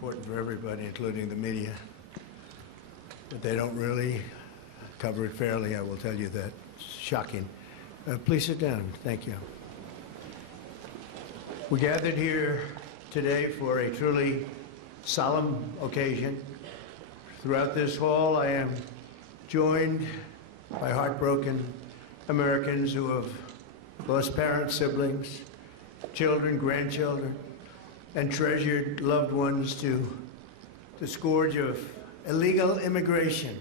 important for everybody, including the media. But they don't really cover it fairly, I will tell you that. It's shocking. Please sit down. Thank you. We gathered here today for a truly solemn occasion. Throughout this hall, I am joined by heartbroken Americans who have lost parents, siblings, children, grandchildren, and treasured loved ones to the scourge of illegal immigration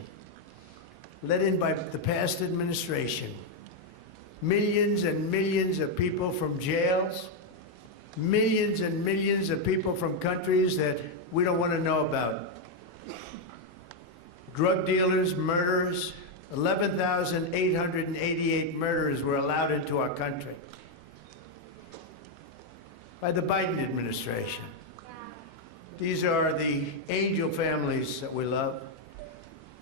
led in by the past administration. Millions and millions of people from jails, millions and millions of people from countries that we don't want to know about. Drug dealers, murderers, 11,888 murderers were allowed into our country by the Biden administration. These are the angel families that we love,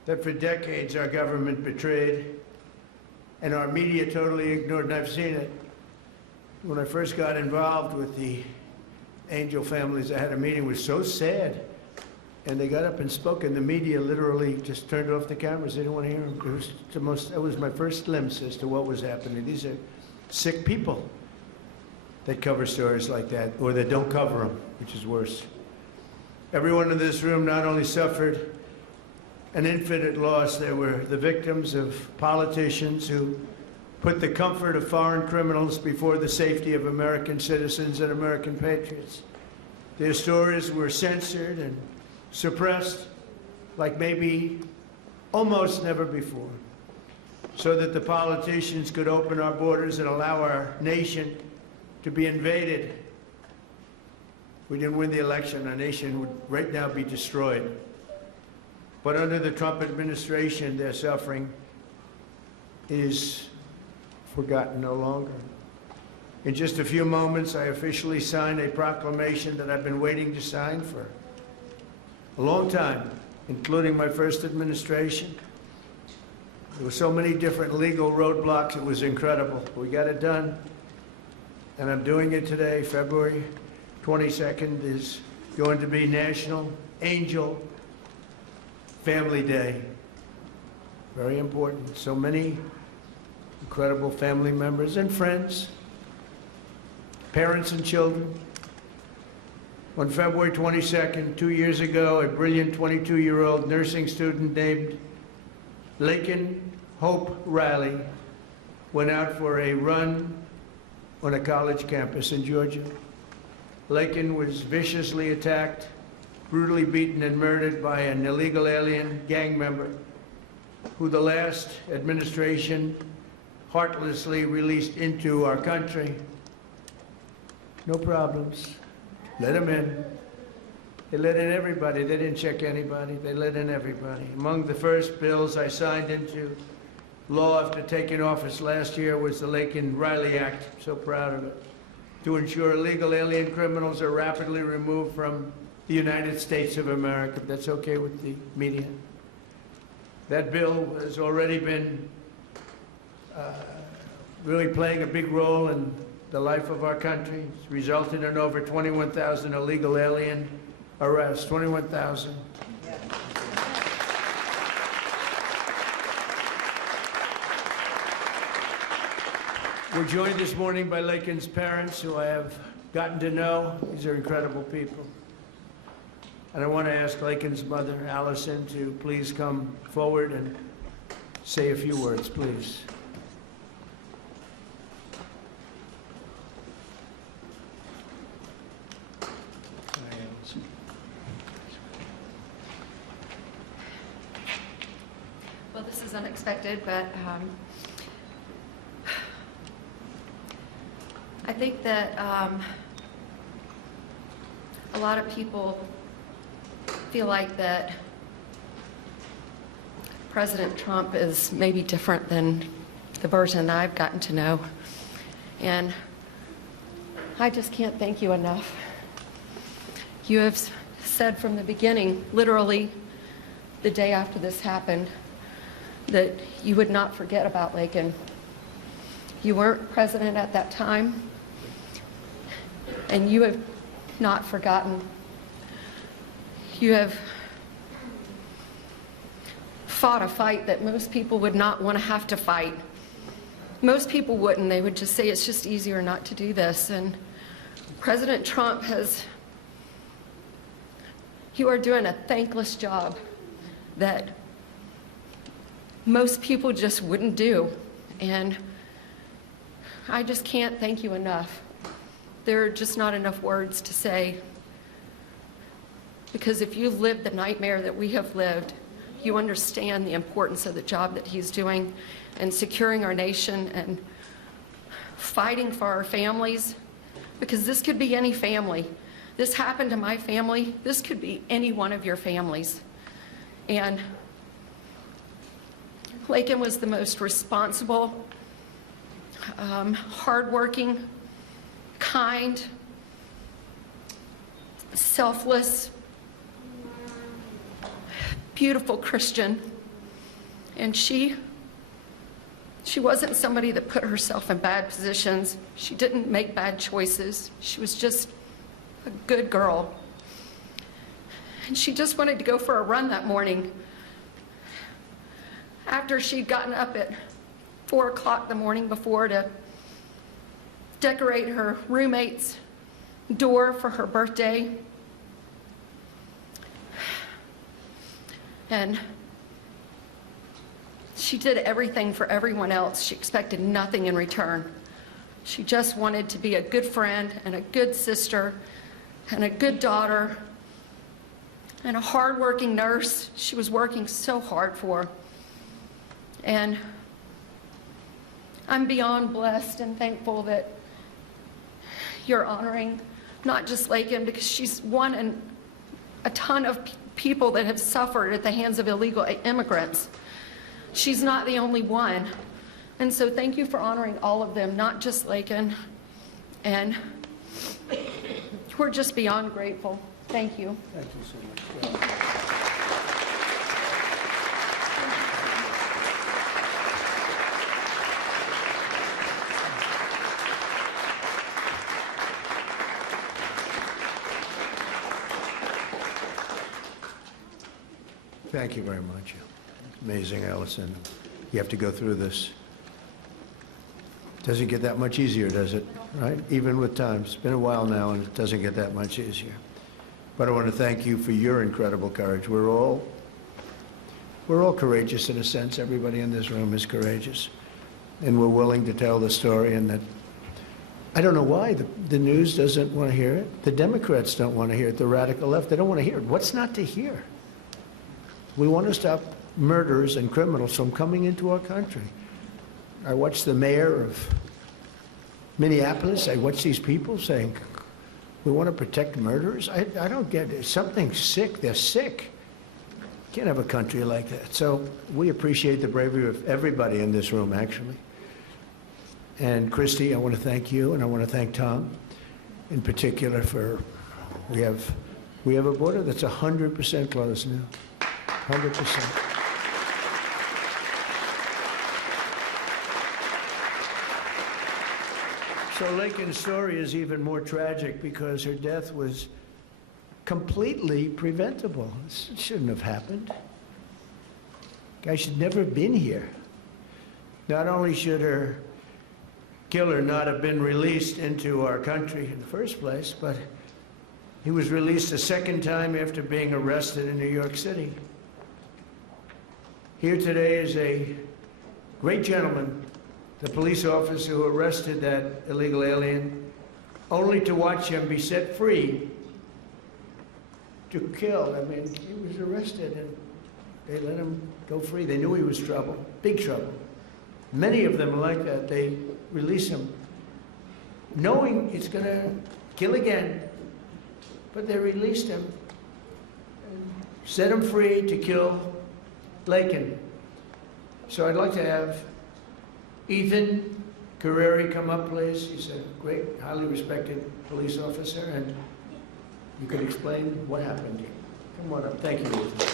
that for decades our government betrayed and our media totally ignored, and I've seen it. When I first got involved with the angel families, I had a meeting, it was so sad. And they got up and spoke, and the media literally just turned off the cameras. They didn't want to hear them. It was my first glimpse as to what was happening. These are sick people that cover stories like that, or that don't cover them, which is worse. Everyone in this room not only suffered an infinite loss, they were the victims of politicians who put the comfort of foreign criminals before the safety of American citizens and American patriots. Their stories were censored and suppressed like maybe almost never before, so that the politicians could open our borders and allow our nation to be invaded. We didn't win the election, our nation would right now be destroyed. But under the Trump administration, their suffering is forgotten no longer. In just a few moments, I officially sign a proclamation that I've been waiting to sign for a long time, including my first administration. There were so many different legal roadblocks, it was incredible. We got it done, and I'm doing it today. February 22nd is going to be National Angel Family Day. Very important. So many incredible family members and friends, parents and children. On February 22nd, 2 years ago, a brilliant 22-year-old nursing student named Laken Hope Riley went out for a run on a college campus in Georgia. Laken was viciously attacked, brutally beaten and murdered by an illegal alien gang member who the last administration heartlessly released into our country. No problems. Let them in. They let in everybody. They didn't check anybody. They let in everybody. Among the first bills I signed into law after taking office last year was the Laken Riley Act. I'm so proud of it. To ensure illegal alien criminals are rapidly removed from the United States of America. That's okay with the media. That bill has already been really playing a big role in the life of our country. It's resulted in over 21,000 illegal alien arrests. 21,000. Yeah. We're joined this morning by Laken's parents, who I have gotten to know. These are incredible people. And I want to ask Laken's mother, Allison, to please come forward and say a few words, please. Well, this is unexpected, but I think that a lot of people feel like that President Trump is maybe different than the version I've gotten to know. And I just can't thank you enough. You have said from the beginning, literally the day after this happened, that you would not forget about Laken. You weren't president at that time, and you have not forgotten. You have fought a fight that most people would not want to have to fight. Most people wouldn't. They would just say it's just easier not to do this. And President Trump you are doing a thankless job that most people just wouldn't do. And I just can't thank you enough. There are just not enough words to say. Because if you lived the nightmare that we have lived, you understand the importance of the job that he's doing and securing our nation and fighting for our families. Because this could be any family. This happened to my family. This could be any one of your families. And Laken was the most responsible, hardworking, kind, selfless, beautiful Christian. And she wasn't somebody that put herself in bad positions. She didn't make bad choices. She was just a good girl. And she just wanted to go for a run that morning after she'd gotten up at 4 o'clock the morning before to decorate her roommate's door for her birthday. And she did everything for everyone else. She expected nothing in return. She just wanted to be a good friend and a good sister and a good daughter and a hardworking nurse. She was working so hard for. And I'm beyond blessed and thankful that you're honoring not just Laken, because she's one in a ton of people that have suffered at the hands of illegal immigrants. She's not the only one. And so thank you for honoring all of them, not just Laken. And we're just beyond grateful. Thank you. Thank you so much. Thank you very much. Amazing, Allison. You have to go through this. Doesn't get that much easier, does it? Right? Even with time. It's been a while now, and it doesn't get that much easier. But I want to thank you for your incredible courage. We're all courageous in a sense. Everybody in this room is courageous. And we're willing to tell the story. And that I don't know why the news doesn't want to hear it. The Democrats don't want to hear it. The radical left, they don't want to hear it. What's not to hear? We want to stop murderers and criminals from coming into our country. I watched the mayor of Minneapolis. I watched these people saying, we want to protect murderers. I don't get it. Something's sick. They're sick. Can't have a country like that. So we appreciate the bravery of everybody in this room, actually. And Christy, I want to thank you, and I want to thank Tom in particular for, we have a border that's 100% closed now. 100%. So Laken's story is even more tragic because her death was completely preventable. This shouldn't have happened. Guy should never have been here. Not only should her killer not have been released into our country in the first place, but he was released a second time after being arrested in New York City. Here today is a great gentleman, the police officer who arrested that illegal alien, only to watch him be set free to kill. I mean, he was arrested and they let him go free. They knew he was trouble, big trouble. Many of them are like that. They release him knowing he's going to kill again, but they released him and set him free to kill Laken. So I'd like to have Ethan Carreri come up, please. He's a great, highly respected police officer, and you could explain what happened here. Come on up. Thank you, Ethan.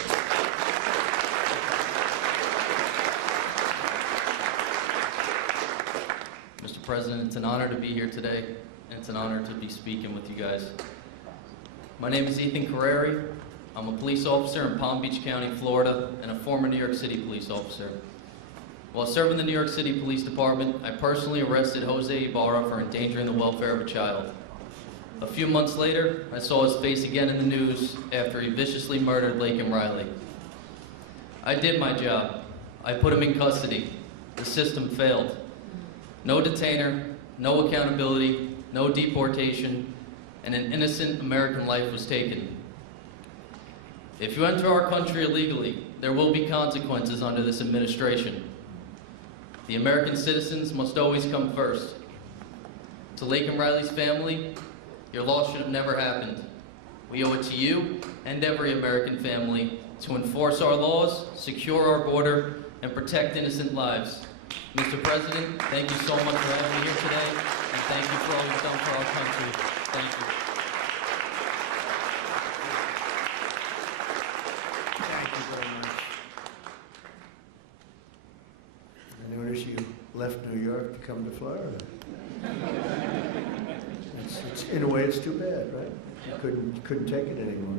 Mr. President, it's an honor to be here today, and it's an honor to be speaking with you guys. My name is Ethan Carreri. I'm a police officer in Palm Beach County, Florida, and a former New York City police officer. While serving the New York City Police Department, I personally arrested Jose Ibarra for endangering the welfare of a child. A few months later, I saw his face again in the news after he viciously murdered Laken Riley. I did my job. I put him in custody. The system failed. No detainer, no accountability, no deportation, and an innocent American life was taken. If you enter our country illegally, there will be consequences under this administration. The American citizens must always come first. To Laken Riley's family, your loss should have never happened. We owe it to you and every American family to enforce our laws, secure our border, and protect innocent lives. Mr. President, thank you so much for having me here today, and thank you for all you've done for our country. Thank you. Thank you very much. I notice you left New York to come to Florida. In a way, it's too bad, right? You couldn't take it anymore.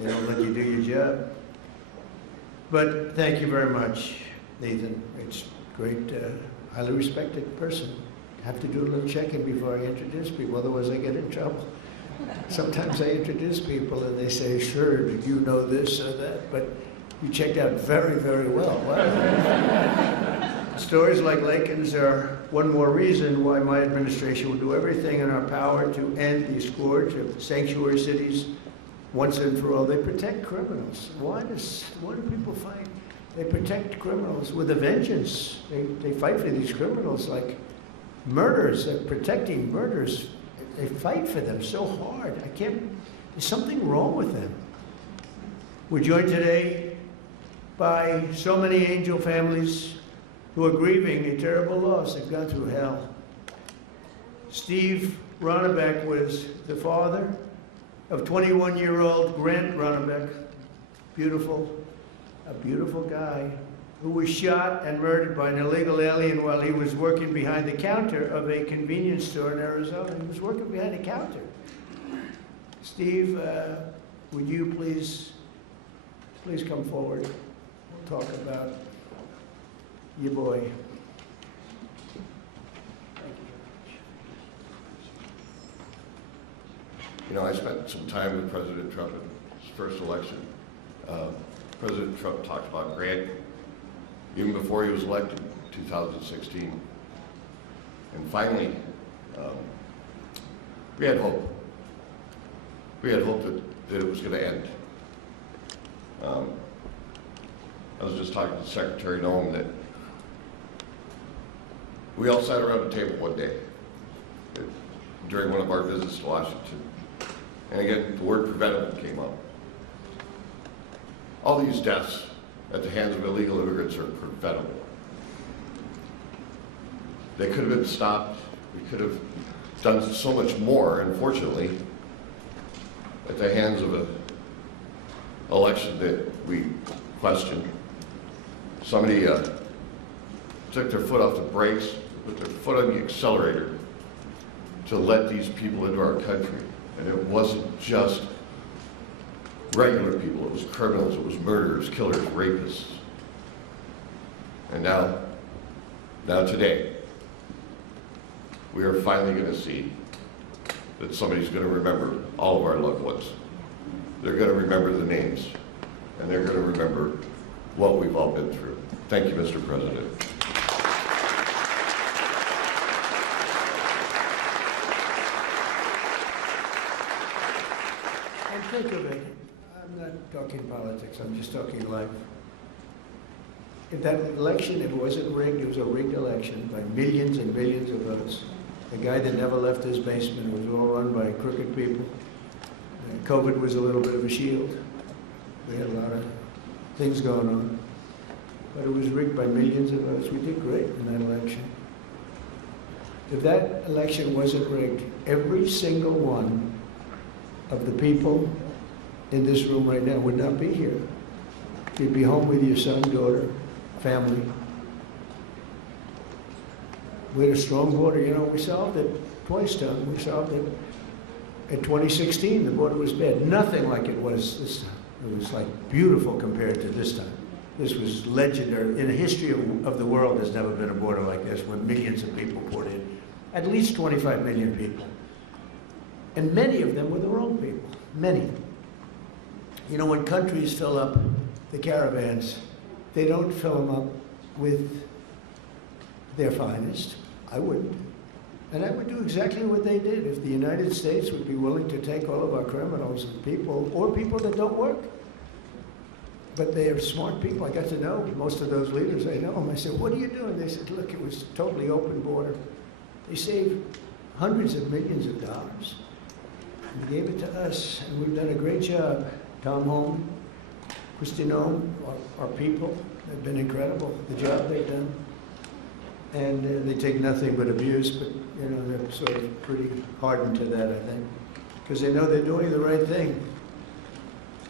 They don't let you do your job. But thank you very much, Nathan. It's great, highly respected person. I have to do a little checking before I introduce people, otherwise I get in trouble. Sometimes I introduce people and they say, sure, do you know this or that? But you checked out very, very well. Wow. Stories like Laken's are one more reason why my administration will do everything in our power to end the scourge of sanctuary cities once and for all. They protect criminals. Why do people fight? They protect criminals with a vengeance. They fight for these criminals like murders. They're protecting murders. They fight for them so hard. There's something wrong with them. We're joined today by so many angel families who are grieving a terrible loss. They've gone through hell. Steve Ronbeck was the father of 21-year-old Grant Ronbeck, a beautiful guy, who was shot and murdered by an illegal alien while he was working behind the counter of a convenience store in Arizona. He was working behind the counter. Steve, would you please come forward? We'll talk about your boy. You know, I spent some time with President Trump in his first election. President Trump talked about Grant even before he was elected in 2016. And finally, we had hope. We had hope that it was going to end. I was just talking to Secretary Noem that we all sat around the table one day during one of our visits to Washington. And again, the word preventable came up. All these deaths at the hands of illegal immigrants are preventable. They could have been stopped. We could have done so much more, unfortunately, at the hands of an election that we questioned. Somebody took their foot off the brakes, put their foot on the accelerator to let these people into our country. And it wasn't just regular people, it was criminals, it was murderers, killers, rapists. And now today, we are finally going to see that somebody's going to remember all of our loved ones. They're going to remember the names, and they're going to remember what we've all been through. Thank you, Mr. President. Think of it. I'm not talking politics, I'm just talking life. If that election, if it wasn't rigged, it was a rigged election by millions and millions of votes. A guy that never left his basement. It was all run by crooked people. COVID was a little bit of a shield. We had a lot of things going on. But it was rigged by millions of votes. We did great in that election. If that election wasn't rigged, every single one of the people in this room right now would not be here. You'd be home with your son, daughter, family. We had a strong border. You know, we solved it twice, Tom. We solved it In 2016, the border was bad. Nothing like it was this time. It was like beautiful compared to this time. This was legendary. In the history of the world, there's never been a border like this when millions of people poured in. At least 25 million people. And many of them were the wrong people. Many. You know, when countries fill up the caravans, they don't fill them up with their finest. I wouldn't. And I would do exactly what they did if the United States would be willing to take all of our criminals and people, or people that don't work. But they are smart people. I got to know most of those leaders. I know them. I said, what are you doing? They said, look, it was a totally open border. They saved hundreds of millions of dollars. And they gave it to us, and we've done a great job. Tom Holm, Christine, our people have been incredible, the job they've done. And they take nothing but abuse, but you know, they're sort of pretty hardened to that, I think, because they know they're doing the right thing.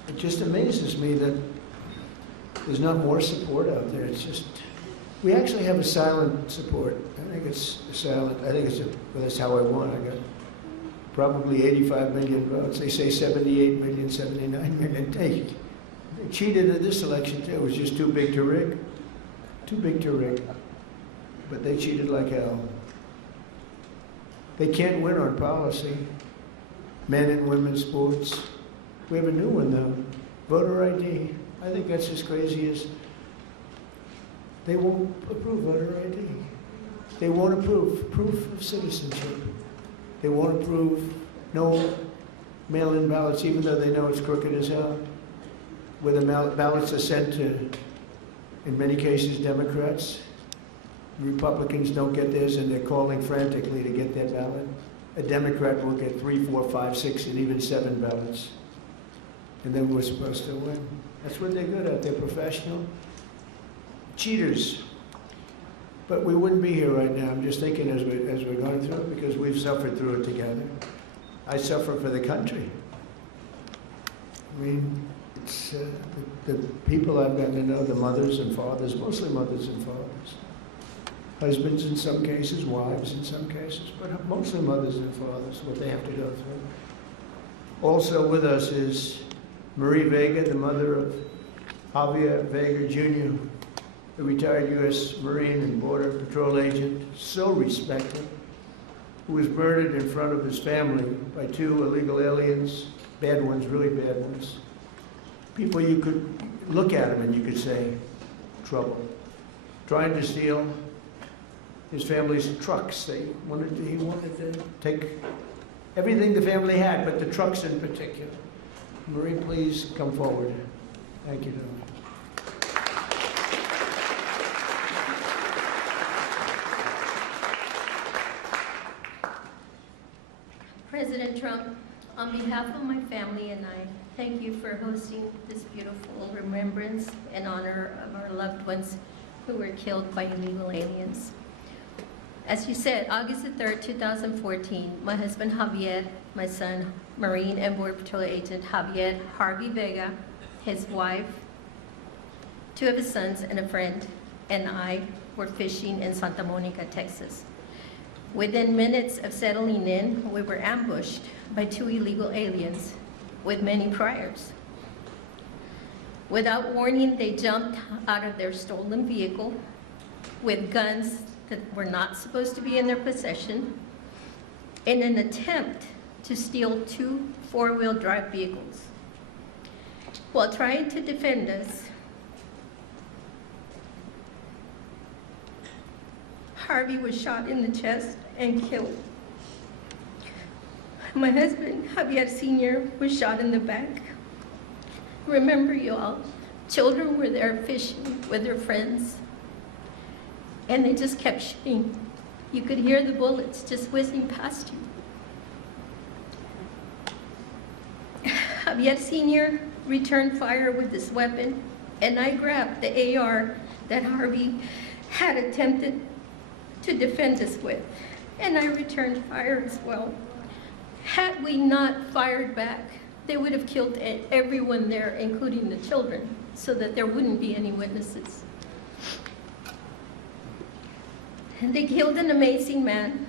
It just amazes me that there's not more support out there. It's just, we actually have a silent support. I think it's silent. I think it's, well, that's how I won. I got probably 85 million votes. They say 78 million, 79 million. They cheated in this election too. It was just too big to rig. Too big to rig. But they cheated like hell. They can't win on policy. Men and women's sports. We have a new one though. Voter ID. I think that's as crazy as they won't approve voter ID. They won't approve proof of citizenship. They won't approve no mail-in ballots, even though they know it's crooked as hell. Where the ballots are sent to, in many cases, Democrats. Republicans don't get theirs, and they're calling frantically to get their ballot. A Democrat will get 3, 4, 5, 6, and even 7 ballots. And then we're supposed to win. That's what they're good at. They're professional. Cheaters. But we wouldn't be here right now. I'm just thinking as we're going through it, because we've suffered through it together. I suffer for the country. I mean, it's the people I've gotten to know, the mothers and fathers, mostly mothers and fathers. Husbands in some cases, wives in some cases, but mostly mothers and fathers, what they have to go through. Also with us is Marie Vega, the mother of Javier Vega Jr., a retired U.S. Marine and Border Patrol agent, so respected, who was murdered in front of his family by 2 illegal aliens, bad ones, really bad ones. People you could look at him and you could say, trouble. Trying to steal his family's trucks. He wanted to take everything the family had, but the trucks in particular. Marie, please come forward. Thank you, Jodie. President Trump, on behalf of my family and I, thank you for hosting this beautiful remembrance in honor of our loved ones who were killed by illegal aliens. As you said, August the 3rd, 2014, my husband Javier, my son, Marine and Border Patrol agent Javier Harvey Vega, his wife, 2 of his sons and a friend, and I were fishing in Santa Monica, Texas. Within minutes of settling in, we were ambushed by 2 illegal aliens with many priors. Without warning, they jumped out of their stolen vehicle with guns that were not supposed to be in their possession in an attempt to steal 2 4-wheel drive vehicles. While trying to defend us, Harvey was shot in the chest and killed. My husband, Javier Sr., was shot in the back. Remember, you all, children were there fishing with their friends, and they just kept shooting. You could hear the bullets just whizzing past you. Javier Sr. returned fire with this weapon, and I grabbed the AR that Harvey had attempted to defend us with, and I returned fire as well. Had we not fired back, they would have killed everyone there, including the children, so that there wouldn't be any witnesses. And they killed an amazing man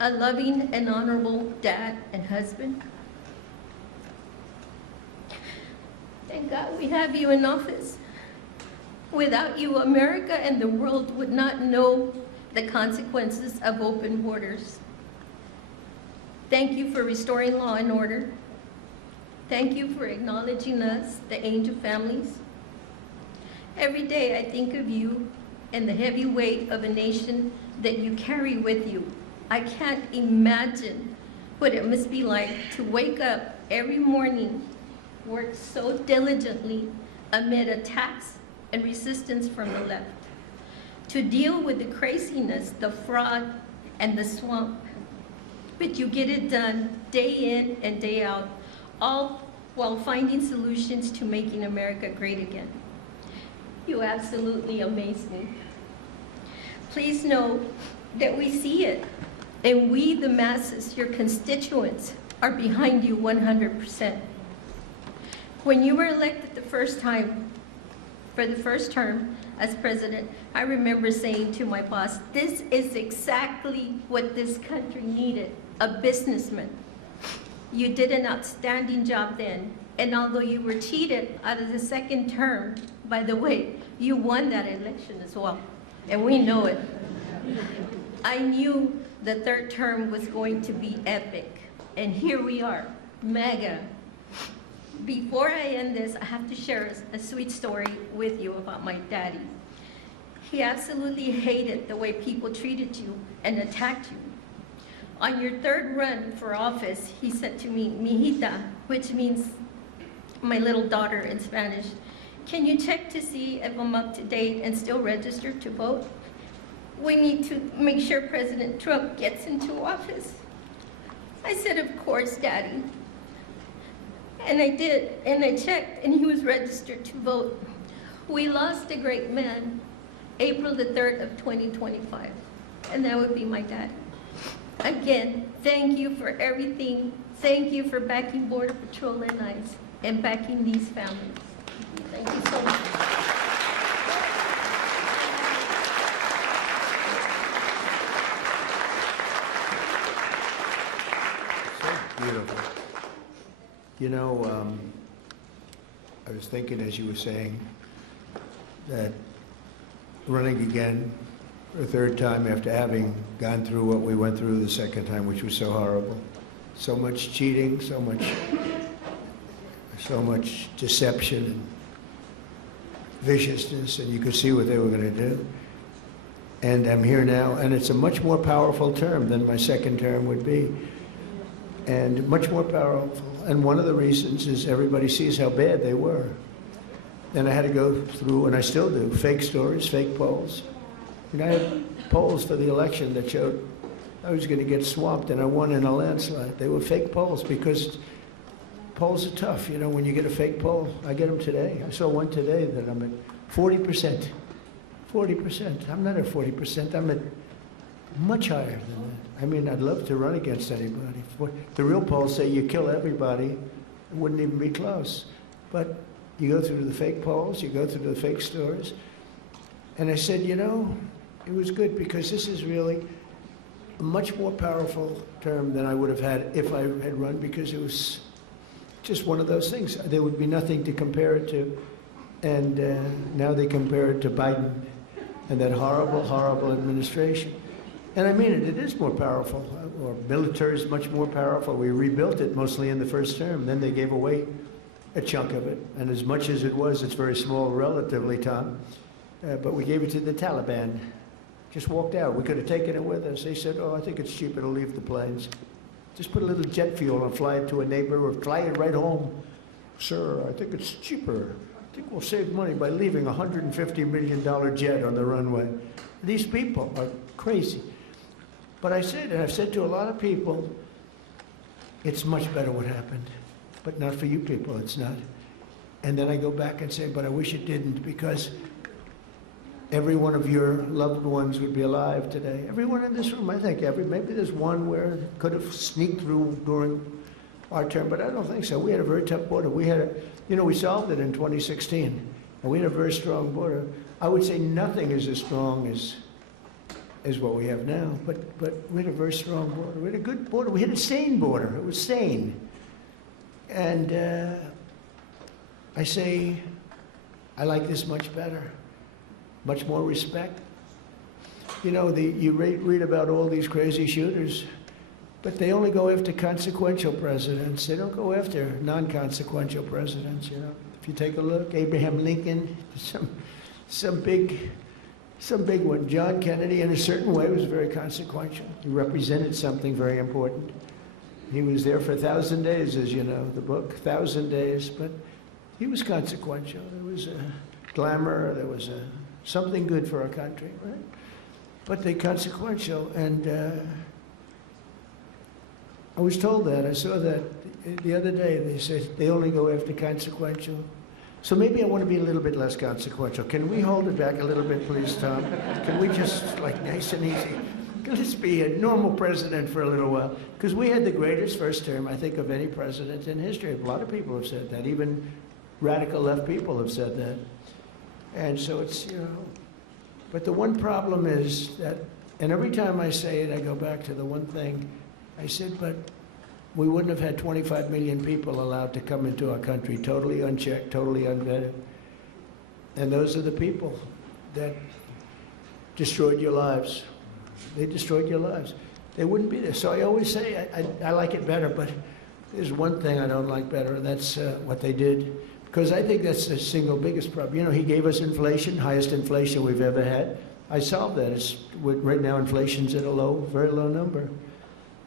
a loving and honorable dad and husband. Thank God we have you in office. Without you, America and the world would not know the consequences of open borders. Thank you for restoring law and order. Thank you for acknowledging us, the angel families. Every day I think of you and the heavy weight of a nation that you carry with you. I can't imagine what it must be like to wake up every morning, work so diligently amid attacks and resistance from the left, to deal with the craziness, the fraud, and the swamp. But you get it done day in and day out, all while finding solutions to making America great again. You absolutely amaze me. Please know that we see it, and we, the masses, your constituents, are behind you 100%. When you were elected the first time, for the first term as president, I remember saying to my boss, this is exactly what this country needed, a businessman. You did an outstanding job then, and although you were cheated out of the second term, by the way, you won that election as well, and we know it. I knew the third term was going to be epic, and here we are, mega. Before I end this, I have to share a sweet story with you about my daddy. He absolutely hated the way people treated you and attacked you. On your third run for office, he said to me, "Mijita," which means my little daughter in Spanish, "Can you check to see if I'm up to date and still registered to vote? We need to make sure President Trump gets into office." I said, "Of course, Daddy." And I did, and I checked, and he was registered to vote. We lost a great man, April the 3rd of 2025, and that would be my dad. Again, thank you for everything. Thank you for backing Border Patrol and ICE, and backing these families. Thank you so much. So beautiful. You know, I was thinking as you were saying that running again for a third time after having gone through what we went through the second time, which was so horrible. So much cheating, so much deception and viciousness, and you could see what they were going to do. And I'm here now, and it's a much more powerful term than my second term would be, and much more powerful. And one of the reasons is everybody sees how bad they were. And I had to go through, and I still do, fake stories, fake polls. And I had polls for the election that showed I was going to get swamped, and I won in a landslide. They were fake polls because polls are tough. You know, when you get a fake poll, I get them today. I saw one today that I'm at 40%. 40%. I'm not at 40%. I'm at much higher than that. I mean, I'd love to run against anybody. The real polls say you kill everybody. It wouldn't even be close. But you go through the fake polls, you go through the fake stories. And I said, you know, it was good because this is really a much more powerful term than I would have had if I had run, because it was just one of those things. There would be nothing to compare it to. And now they compare it to Biden and that horrible, horrible administration. And I mean it, it is more powerful. Our military is much more powerful. We rebuilt it mostly in the first term. Then they gave away a chunk of it. And as much as it was, it's very small relatively, Tom. But we gave it to the Taliban. Just walked out. We could have taken it with us. They said, oh, I think it's cheaper to leave the planes. Just put a little jet fuel and fly it to a neighbor or fly it right home. Sir, I think it's cheaper. I think we'll save money by leaving a $150 million jet on the runway. These people are crazy. But I said, and I've said to a lot of people, it's much better what happened. But not for you people, it's not. And then I go back and say, but I wish it didn't, because every one of your loved ones would be alive today. Everyone in this room, I think, maybe there's one where it could have sneaked through during our term, but I don't think so. We had a very tough border. We had we solved it in 2016, and we had a very strong border. I would say nothing is as strong as as what we have now, but we had a very strong border. We had a good border. We had a sane border. It was sane. And I say, I like this much better, much more respect. You know, you read about all these crazy shooters, but they only go after consequential presidents. They don't go after non-consequential presidents, you know. If you take a look, Abraham Lincoln, some big one. John Kennedy, in a certain way, was very consequential. He represented something very important. He was there for 1,000 days, as you know, the book, 1,000 days, but he was consequential. There was a glamour, there was something good for our country, right? But they're consequential, and I was told that. I saw that the other day. They said they only go after consequential. So maybe I want to be a little bit less consequential. Can we hold it back a little bit, please, Tom? Can we just, like, nice and easy? Let's be a normal president for a little while. Because we had the greatest first term, I think, of any president in history. A lot of people have said that. Even radical left people have said that. And so it's, you know, but the one problem is that, and every time I say it, I go back to the one thing. I said, but we wouldn't have had 25 million people allowed to come into our country, totally unchecked, totally unvetted. And those are the people that destroyed your lives. They destroyed your lives. They wouldn't be there. So I always say, I like it better, but there's one thing I don't like better, and that's what they did. Because I think that's the single biggest problem. You know, he gave us inflation, highest inflation we've ever had. I solved that. Right now, inflation's at a low, very low number.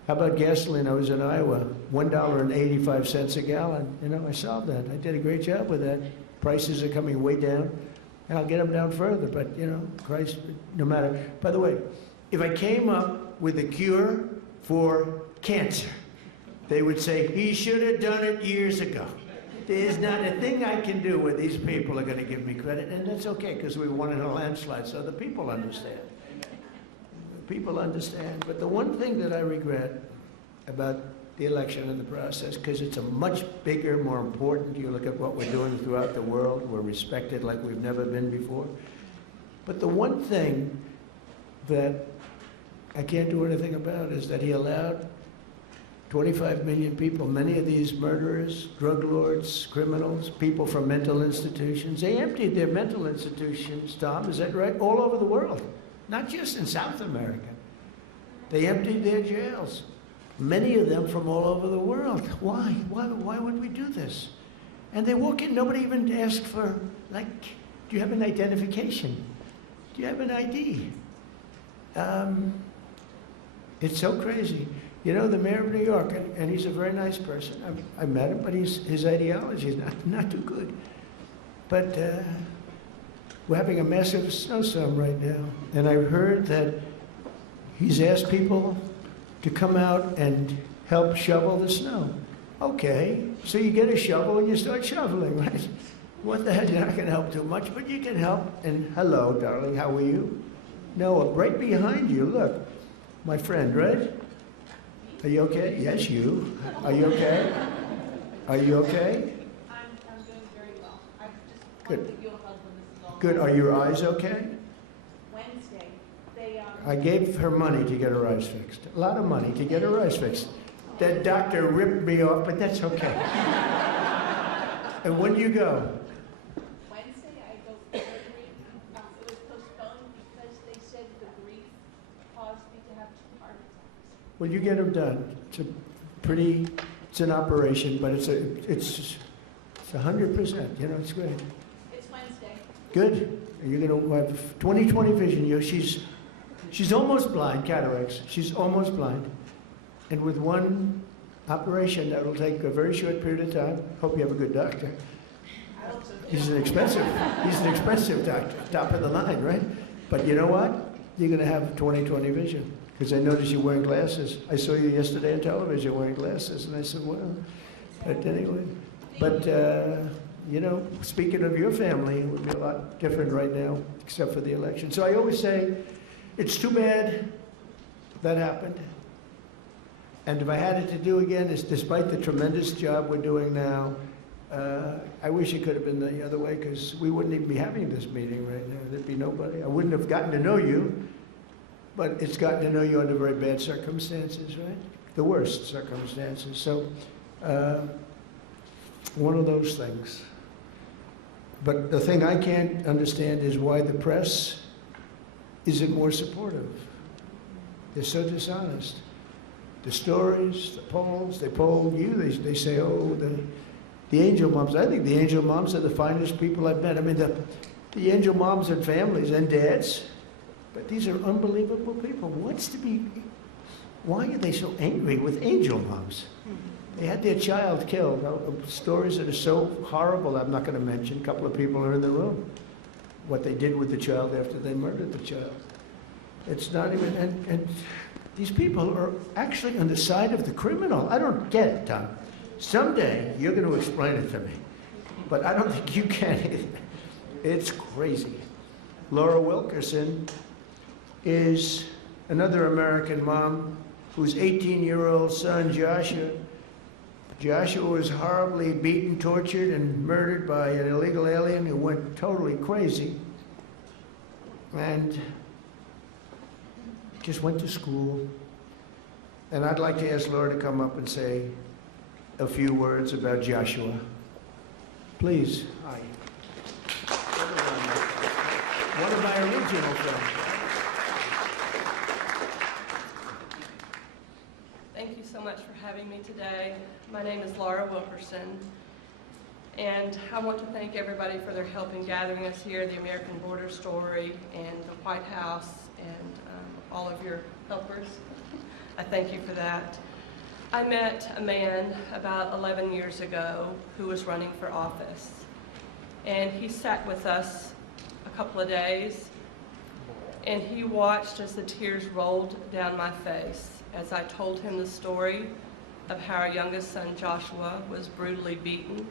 How about gasoline? I was in Iowa, $1.85 a gallon. You know, I solved that. I did a great job with that. Prices are coming way down, and I'll get them down further. But, you know, Christ, no matter. By the way, if I came up with a cure for cancer, they would say, he should have done it years ago. There's not a thing I can do where these people are going to give me credit, and that's okay, because we won in a landslide, so the people understand. People understand. But the one thing that I regret about the election and the process, because it's a much bigger, more important, you look at what we're doing throughout the world, we're respected like we've never been before. But the one thing that I can't do anything about is that he allowed 25 million people, many of these murderers, drug lords, criminals, people from mental institutions, they emptied their mental institutions, Tom, is that right? All over the world. Not just in South America. They emptied their jails. Many of them from all over the world. Why? Why would we do this? And they walk in, nobody even asks for, like, do you have an identification? Do you have an ID? It's so crazy. You know, the mayor of New York, and he's a very nice person. I met him, but his ideology is not too good. But we're having a massive snowstorm right now, and I've heard that he's asked people to come out and help shovel the snow. Okay, so you get a shovel and you start shoveling, right? What the hell, you're not going to help too much, but you can help. And hello, darling, how are you? Noah, right behind you, look. My friend, right? Are you okay? Yes, you. Are you okay? Are you okay? I'm doing very well. I just Good. want to give you a hug when this is all Good. Are your eyes okay? Wednesday, they I gave her money to get her eyes fixed. A lot of money to get her eyes fixed. That doctor ripped me off, but that's okay. And when do you go? Wednesday I go for surgery. It was postponed because they said the grief caused me to have 2 heart attacks. Well, you get them done. It's an operation, but it's 100%. You know, it's great. It's Wednesday. Good. You're going to have 20/20 vision. You know, she's almost blind, cataracts. She's almost blind. And with one operation that will take a very short period of time, hope you have a good doctor. I also He's an expensive doctor, top of the line, right? But you know what? You're going to have 20/20 vision. Because I noticed you're wearing glasses. I saw you yesterday on television wearing glasses, and I said, well, but anyway. But, you know, speaking of your family, it would be a lot different right now, except for the election. So I always say, it's too bad that happened. And if I had it to do again, it's despite the tremendous job we're doing now, I wish it could have been the other way, because we wouldn't even be having this meeting right now. There'd be nobody. I wouldn't have gotten to know you. but it's gotten to know you under very bad circumstances, right? The worst circumstances. So, one of those things. But the thing I can't understand is why the press isn't more supportive. They're so dishonest. The stories, the polls, they poll you, they say, oh, the angel moms. I think the angel moms are the finest people I've met. I mean, the angel moms and families and dads, but these are unbelievable people. Why are they so angry with angel moms? They had their child killed. Stories that are so horrible, I'm not going to mention. A couple of people are in the room. What they did with the child after they murdered the child. It's not even, and these people are actually on the side of the criminal. I don't get it, Tom. Someday you're going to explain it to me, but I don't think you can. It's crazy. Laura Wilkerson is another American mom whose 18-year-old son, Joshua was horribly beaten, tortured, and murdered by an illegal alien who went totally crazy and just went to school. And I'd like to ask Laura to come up and say a few words about Joshua. Please. Hi. One of my original films. Thank you so much for having me today. My name is Laura Wilkerson, and I want to thank everybody for their help in gathering us here, the American Border Story and the White House, and all of your helpers. I thank you for that. I met a man about 11 years ago who was running for office, and he sat with us a couple of days, and he watched as the tears rolled down my face as I told him the story of how our youngest son Joshua was brutally beaten,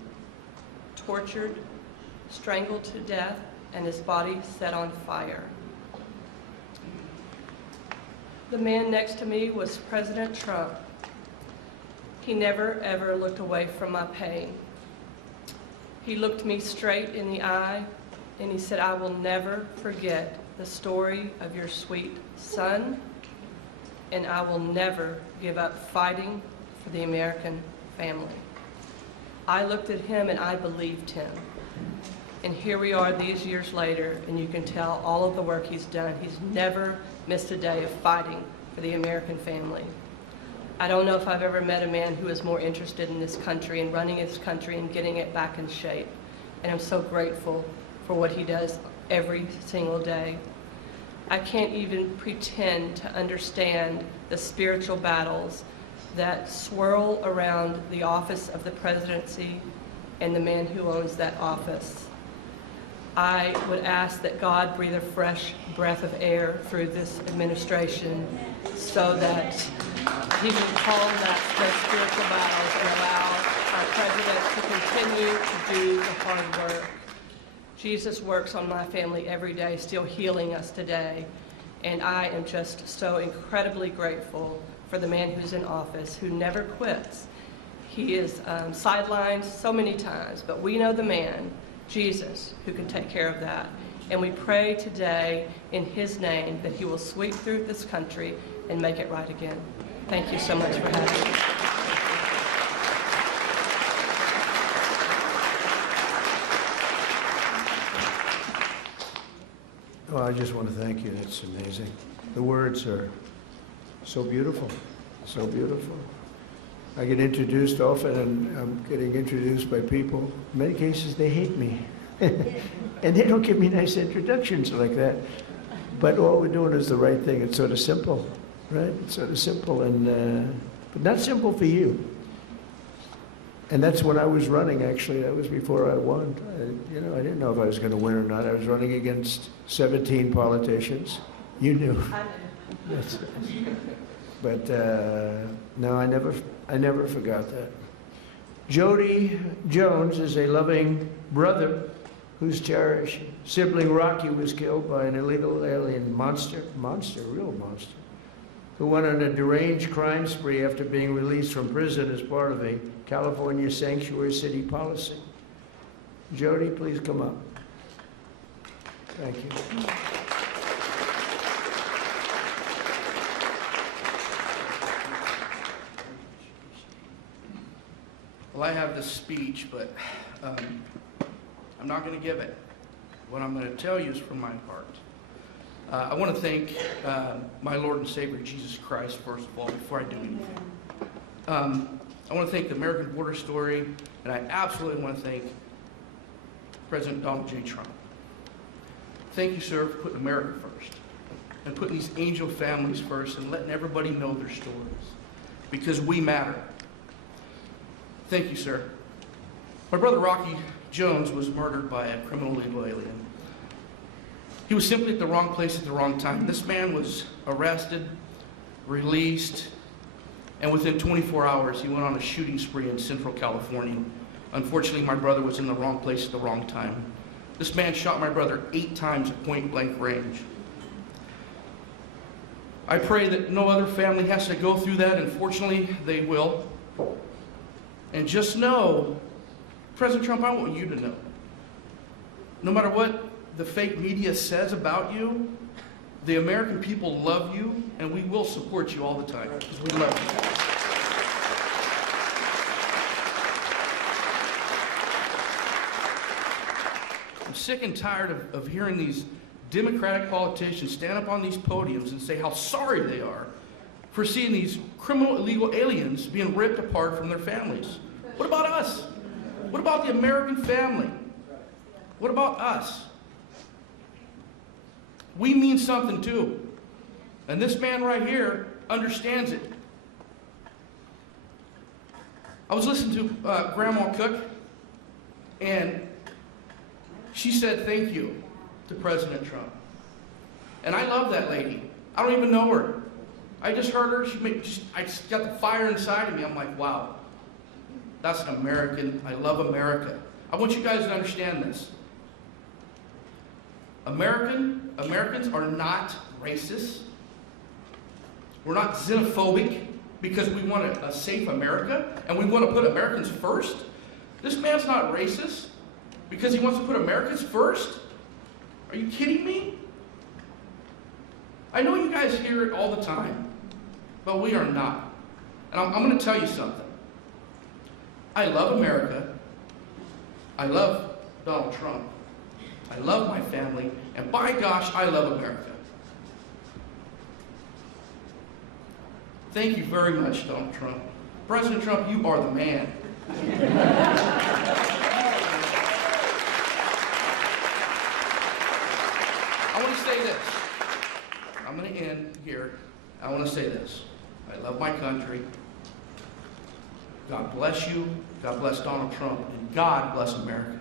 tortured, strangled to death, and his body set on fire. The man next to me was President Trump. He never ever looked away from my pain. He looked me straight in the eye and he said, "I will never forget the story of your sweet son, and I will never give up fighting for the American family." I looked at him and I believed him. And here we are these years later, and you can tell all of the work he's done. He's never missed a day of fighting for the American family. I don't know if I've ever met a man who is more interested in this country and running his country and getting it back in shape. And I'm so grateful for what he does every single day. I can't even pretend to understand the spiritual battles that swirl around the office of the presidency and the man who owns that office. I would ask that God breathe a fresh breath of air through this administration so that he can calm those spiritual battles and allow our president to continue to do the hard work. Jesus works on my family every day, still healing us today. And I am just so incredibly grateful for the man who's in office, who never quits. He is sidelined so many times, but we know the man, Jesus, who can take care of that. And we pray today in his name that he will sweep through this country and make it right again. Thank you so much for having me. Well, I just want to thank you. That's amazing. The words are so beautiful, so beautiful. I get introduced often, and I'm getting introduced by people. In many cases, they hate me. And they don't give me nice introductions like that. But all we're doing is the right thing. It's sort of simple, right? It's sort of simple, and but not simple for you. And that's when I was running, actually. That was before I won. I didn't know if I was going to win or not. I was running against 17 politicians. You knew. I know. But no, I never forgot that. Jodie Jones is a loving brother whose cherished sibling Rocky was killed by an illegal alien monster, real monster, who went on a deranged crime spree after being released from prison as part of a California sanctuary city policy. Jodie, please come up. Thank you. Well, I have this speech, but I'm not going to give it. What I'm going to tell you is from my heart. I want to thank my Lord and Savior, Jesus Christ, first of all, before I do anything. I want to thank the American Border Story, and I absolutely want to thank President Donald J. Trump. Thank you, sir, for putting America first, and putting these angel families first, and letting everybody know their stories, because we matter. Thank you, sir. My brother Rocky Jones was murdered by a criminal illegal alien. He was simply at the wrong place at the wrong time. This man was arrested, released, and within 24 hours, he went on a shooting spree in Central California. Unfortunately, my brother was in the wrong place at the wrong time. This man shot my brother 8 times at point-blank range. I pray that no other family has to go through that, and fortunately, they will. And just know, President Trump, I want you to know, no matter what the fake media says about you, the American people love you, and we will support you all the time, because we love you. I'm sick and tired of hearing these Democratic politicians stand up on these podiums and say how sorry they are for seeing these criminal illegal aliens being ripped apart from their families. What about us? What about the American family? What about us? We mean something too. And this man right here understands it. I was listening to Grandma Cook, and she said thank you to President Trump. And I love that lady. I don't even know her. I just heard her. I just got the fire inside of me. I'm like, wow, that's an American. I love America. I want you guys to understand this. Americans are not racist. We're not xenophobic because we want a safe America and we want to put Americans first. This man's not racist because he wants to put Americans first. Are you kidding me? I know you guys hear it all the time, but we are not. And I'm going to tell you something. I love America. I love Donald Trump. I love my family, and by gosh, I love America. Thank you very much, Donald Trump. President Trump, you are the man. I want to say this. I'm going to end here. I want to say this. I love my country. God bless you. God bless Donald Trump. And God bless America.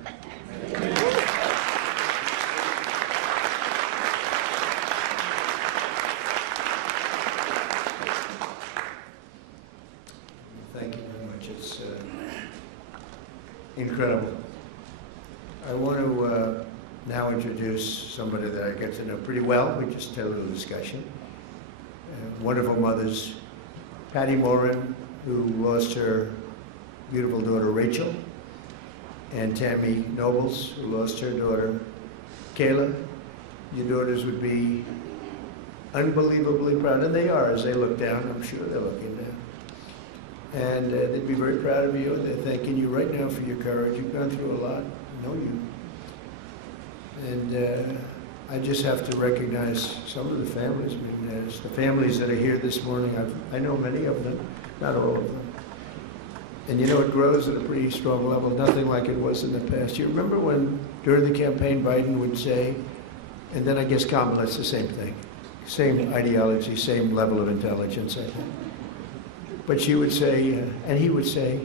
Thank you very much. It's incredible. I want to now introduce somebody that I get to know pretty well. We just had a little discussion. Wonderful mothers, Patty Morin, who lost her beautiful daughter Rachel, and Tammy Nobles, who lost her daughter Kayla. Your daughters would be unbelievably proud, and they are as they look down. I'm sure they're looking down. And they'd be very proud of you, and they're thanking you right now for your courage. You've gone through a lot. I know you. And I just have to recognize some of the families. I mean, there's the families that are here this morning. I know many of them, not all of them. And you know, it grows at a pretty strong level, nothing like it was in the past. You remember when, during the campaign, Biden would say, and then I guess Kamala, it's the same thing. Same ideology, same level of intelligence, I think. But she would say, and he would say,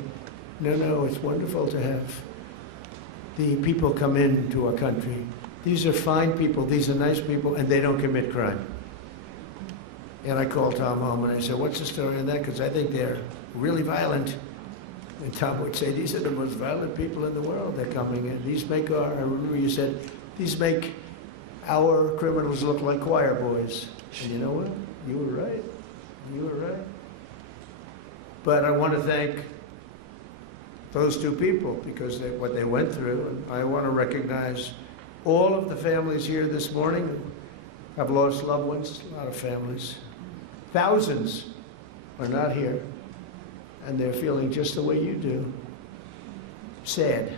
no, it's wonderful to have the people come into our country. These are fine people, these are nice people, and they don't commit crime. And I called Tom home and I said, what's the story on that? Because I think they're really violent. And Tom would say, these are the most violent people in the world. They're coming in. These make our, I remember you said, these make our criminals look like choir boys. And you know what? You were right. You were right. But I want to thank those two people because what they went through. And I want to recognize all of the families here this morning who have lost loved ones, a lot of families. Thousands are not here, and they're feeling just the way you do. sad.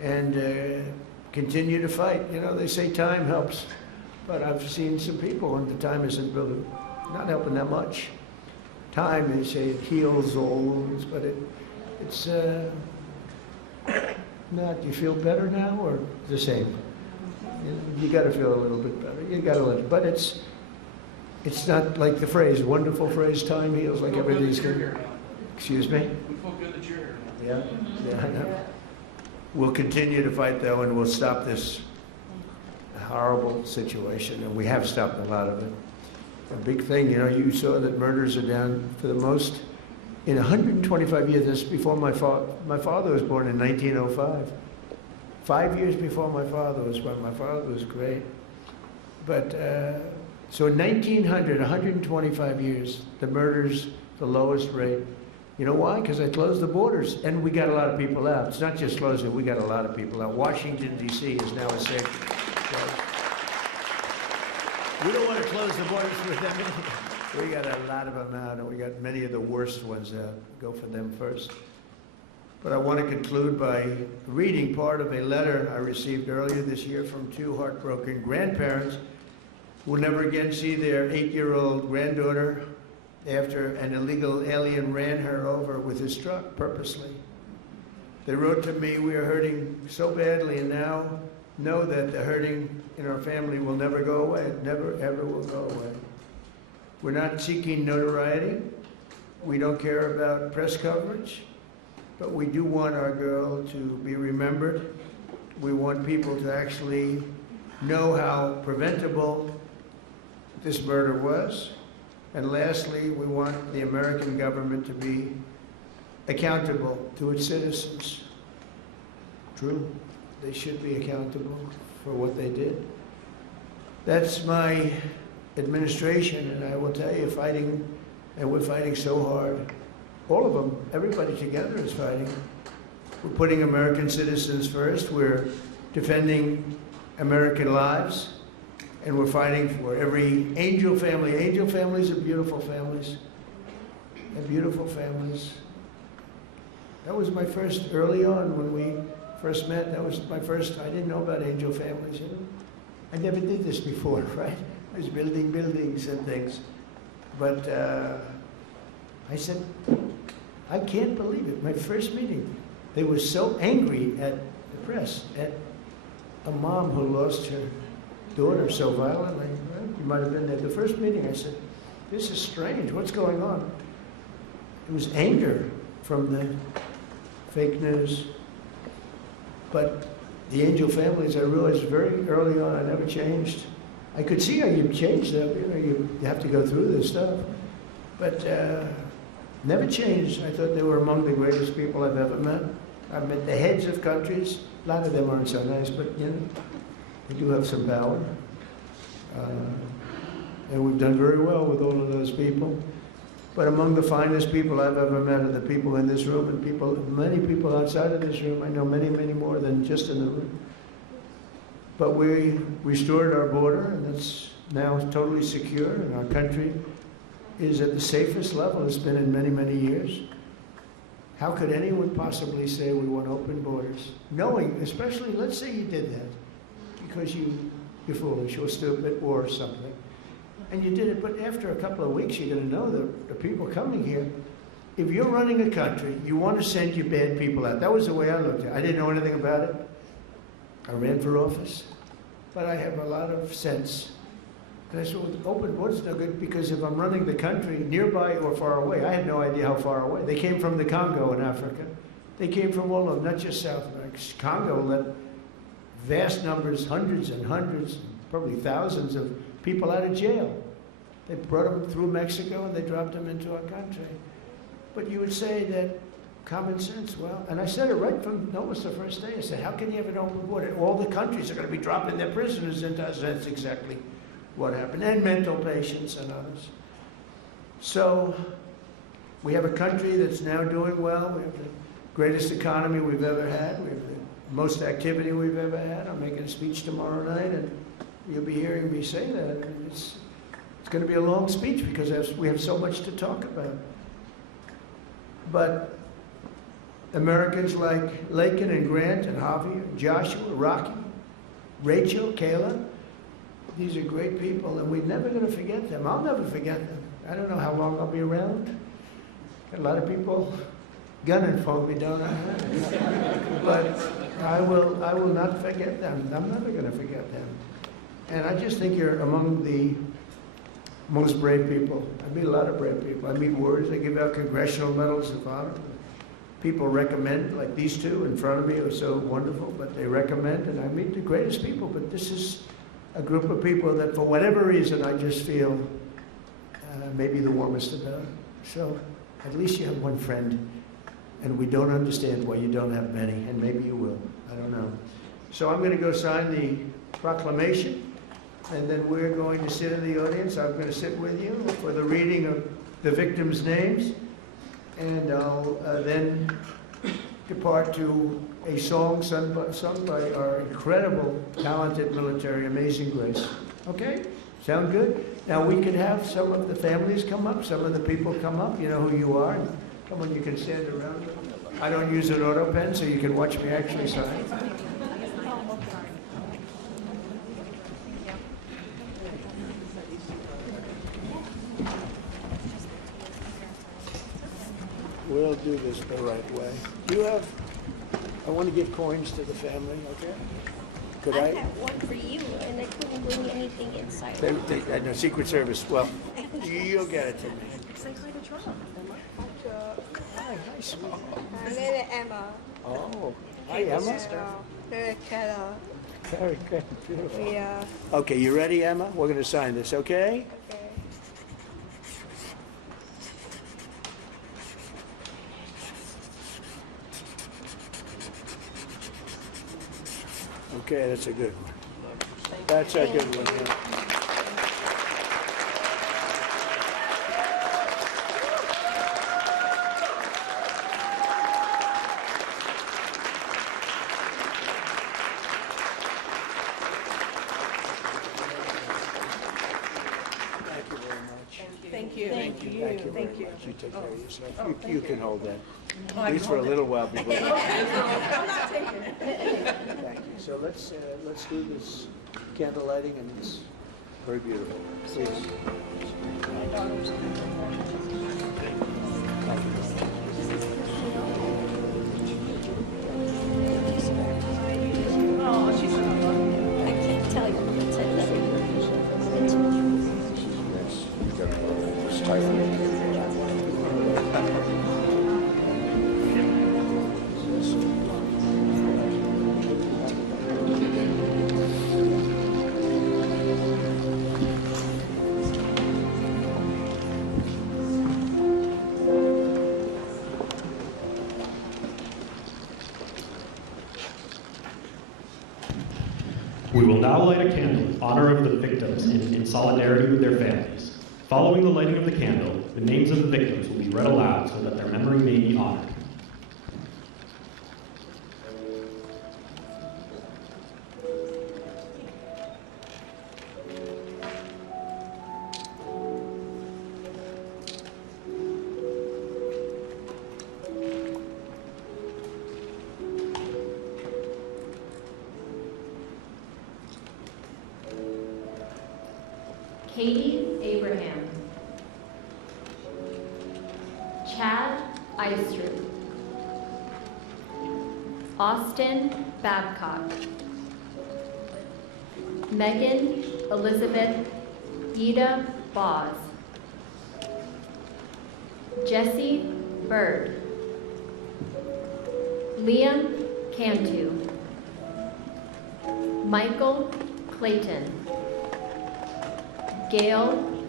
And continue to fight. You know, they say time helps, but I've seen some people and the time isn't really not helping that much. Time, they say, it heals all wounds, but it's not. Do you feel better now or the same? You got to feel a little bit better. You got to let it, but it's not like the phrase, wonderful phrase, time heals, like everything's good. Excuse me? We feel good that you're here now. Yeah, I know. We'll continue to fight though, and we'll stop this horrible situation, and we have stopped a lot of it. A big thing, you know, you saw that murders are down for the most in 125 years. This before my father was born in 1905. 5 years before my father was born. My father was great. But, so in 1900, 125 years, the murders, the lowest rate. You know why? Because I closed the borders, and we got a lot of people out. It's not just closing, we got a lot of people out. Washington, D.C. is now a safe place. We don't want to close the borders for them. We got a lot of them out, and we got many of the worst ones out. Go for them first. But I want to conclude by reading part of a letter I received earlier this year from two heartbroken grandparents who will never again see their 8-year-old granddaughter after an illegal alien ran her over with his truck purposely. They wrote to me, "We are hurting so badly, and now know that the hurting in our family will never go away. It never, ever will go away. We're not seeking notoriety. We don't care about press coverage, but we do want our girl to be remembered. We want people to actually know how preventable this murder was. And lastly, we want the American government to be accountable to its citizens." True, they should be accountable for what they did. That's my administration, and I will tell you, fighting, and we're fighting so hard. All of them, everybody together is fighting. We're putting American citizens first. We're defending American lives. And we're fighting for every angel family. Angel families are beautiful families. They're beautiful families. That was my first, early on when we first met, that was my first, I didn't know about angel families, you know. I never did this before, right? I was building buildings and things. But I said, I can't believe it. My first meeting, they were so angry at the press, at a mom who lost her daughter so violently. Right? You might have been there. The first meeting, I said, this is strange. What's going on? It was anger from the fake news. But the angel families, I realized very early on, I never changed. I could see how you've changed them. You know, you have to go through this stuff. But never changed. I thought they were among the greatest people I've ever met. I've met the heads of countries. A lot of them aren't so nice, but you know, they do have some power. And we've done very well with all of those people. But among the finest people I've ever met are the people in this room and people, many people outside of this room. I know many, many more than just in the room. But we restored our border, and it's now totally secure, and our country is at the safest level it's been in many, many years. How could anyone possibly say we want open borders? Knowing, especially, let's say you did that because you're foolish or stupid or something. And you did it, but after a couple of weeks, you're going to know that the people coming here, if you're running a country, you want to send your bad people out. That was the way I looked at it. I didn't know anything about it. I ran for office, but I have a lot of sense. And I said, well, open borders no good, because if I'm running the country nearby or far away, I had no idea how far away. They came from the Congo in Africa. They came from all over, not just South America. Congo let vast numbers, hundreds and hundreds, probably thousands of people out of jail. They brought them through Mexico and they dropped them into our country. But you would say that common sense, well, and I said it right from almost the first day. I said, how can you have an open border? All the countries are going to be dropping their prisoners into us. That's exactly what happened. And mental patients and others. So we have a country that's now doing well. We have the greatest economy we've ever had. We have the most activity we've ever had. I'm making a speech tomorrow night, and you'll be hearing me say that. And it's going to be a long speech because we have so much to talk about. But Americans like Lakin and Grant and Javier, Joshua, Rocky, Rachel, Kayla. These are great people, and we're never going to forget them. I'll never forget them. I don't know how long I'll be around. Got a lot of people gunning for me, don't I? But I will not forget them. I'm never going to forget them. And I just think you're among the most brave people. I meet a lot of brave people. I meet warriors. I give out congressional medals of honor. People recommend, like these two in front of me are so wonderful, but they recommend, and I meet the greatest people. But this is a group of people that, for whatever reason, I just feel maybe the warmest about. So at least you have one friend, and we don't understand why you don't have many, and maybe you will. I don't know. So I'm going to go sign the proclamation, and then we're going to sit in the audience. I'm going to sit with you for the reading of the victims' names, and I'll then depart to a song sung by our incredible, talented military, Amazing Grace. Okay? Sound good? Now we can have some of the families come up, some of the people come up. You know who you are. Come on, you can stand around. I don't use an auto pen, so you can watch me actually sign. We'll do this the right way. Do you have, I want to give coins to the family, okay? Could I I? have one for you, and I couldn't bring anything inside. They, no, Secret Service. Well, you'll get it to me. Hi, nice. My name is Emma. Oh, hi, Emma. Very Carol. Very good, beautiful. Yeah. Okay, you ready, Emma? We're going to sign this, okay? Okay. Okay, that's a good one. That's a good one, yeah. Thank you. Thank you very much. You take care of yourself. You can hold that. At least for a little while before. I'm not taking it. Thank you. So let's do this candle lighting, and it's very beautiful. Please. Oh, she's so lovely. I can't tell you what's inside that. It's tight. We will now light a candle in honor of the victims in solidarity with their families. Following the lighting of the candle, the names of the victims will be read aloud so that their memory may be honored. Katie Abraham, Chad Eistrup, Austin Babcock, Megan Elizabeth Ida Boz, Jesse Bird, Liam Cantu, Michael Clayton, Gail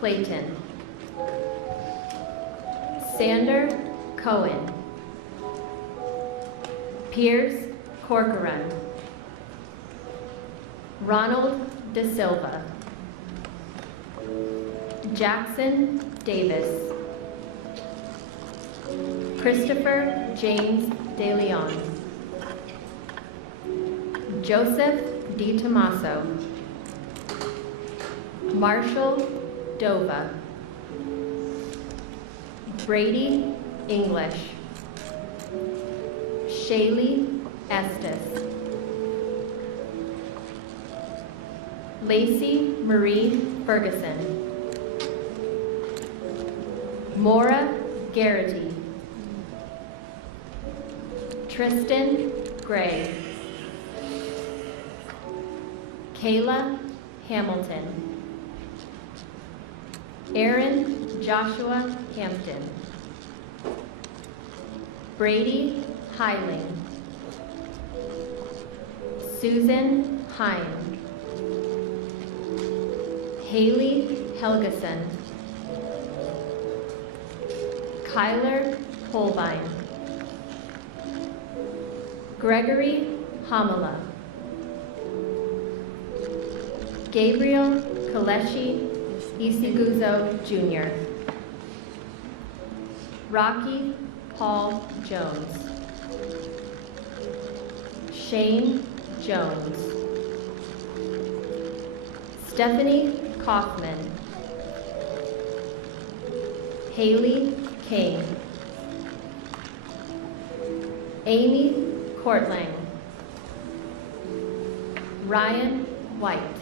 Clayton, Sander Cohen, Piers Corcoran, Ronald De Silva, Jackson Davis, Christopher James De Leon, Joseph Di Tommaso, Marshall Dova, Brady English, Shaylee Estes. Lacey Marie Ferguson. Maura Garrity. Tristan Gray. Kayla Hamilton. Aaron Joshua Hampton. Brady Hyling. Susan Hine. Haley Helgeson. Kyler Holbein. Gregory Hamala. Gabriel Kaleshi Isiguzo Jr. Rocky Paul Jones. Shane Jones. Stephanie Kaufman. Haley King. Amy Courtlang. Ryan White.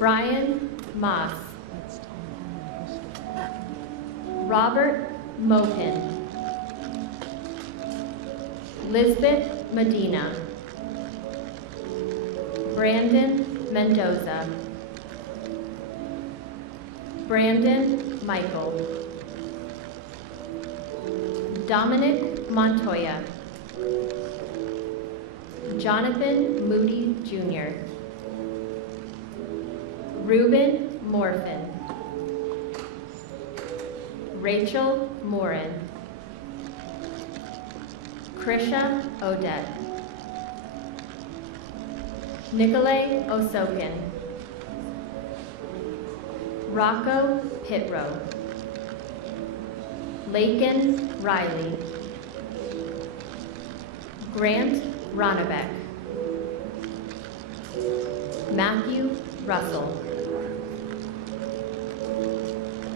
Brian Moss. Robert Mohin. Lisbeth Medina. Brandon Mendoza. Brandon Michael. Dominic Montoya. Jonathan Moody Jr. Ruben Morfin. Rachel Morin. Krisha Odette. Nikolay Osokin. Rocco Pitro. Lakin Riley. Grant Ronbeck. Matthew Russell.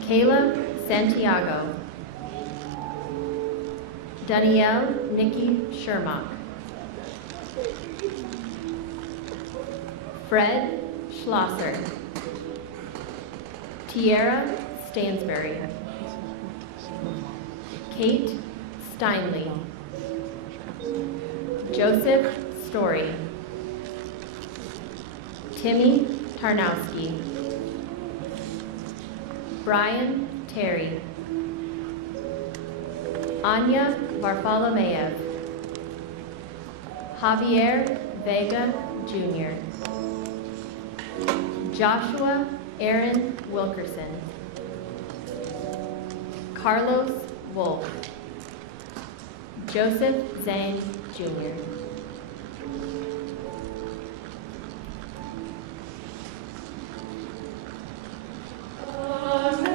Kayla Santiago. Danielle Nikki Shermock. Fred Schlosser. Tiara Stansberry. Kate Steinley. Joseph Story. Timmy Tarnowski. Brian Terry. Anya Varfolomeev. Javier Vega Jr. Joshua Aaron Wilkerson. Carlos Wolf. Joseph Zhang Jr. I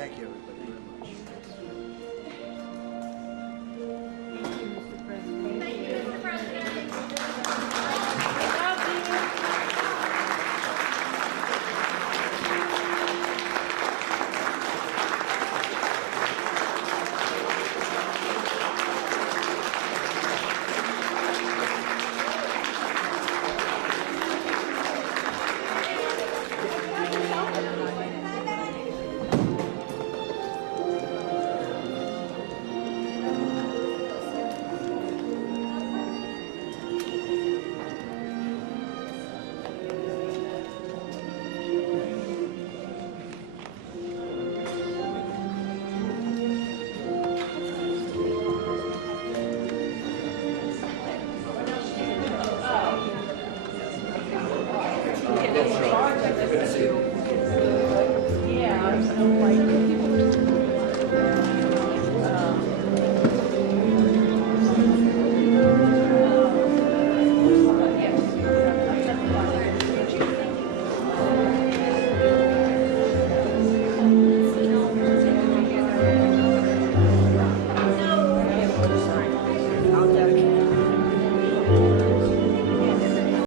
Thank you, everybody, very much. Thank you.